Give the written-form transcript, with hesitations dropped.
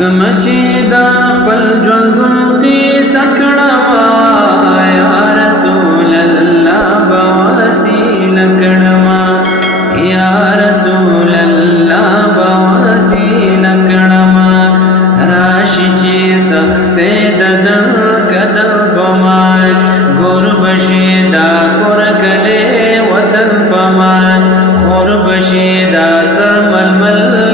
کم چې دا خپل ژوندون قیصه کړمه یا رسول الله به وسیله کړمه یا رسول الله به وسیله کړمه راشي چې سختۍ د ځان قدر بما ګور بشي دا کور کلی وطن بما خور بشي دا سر ململ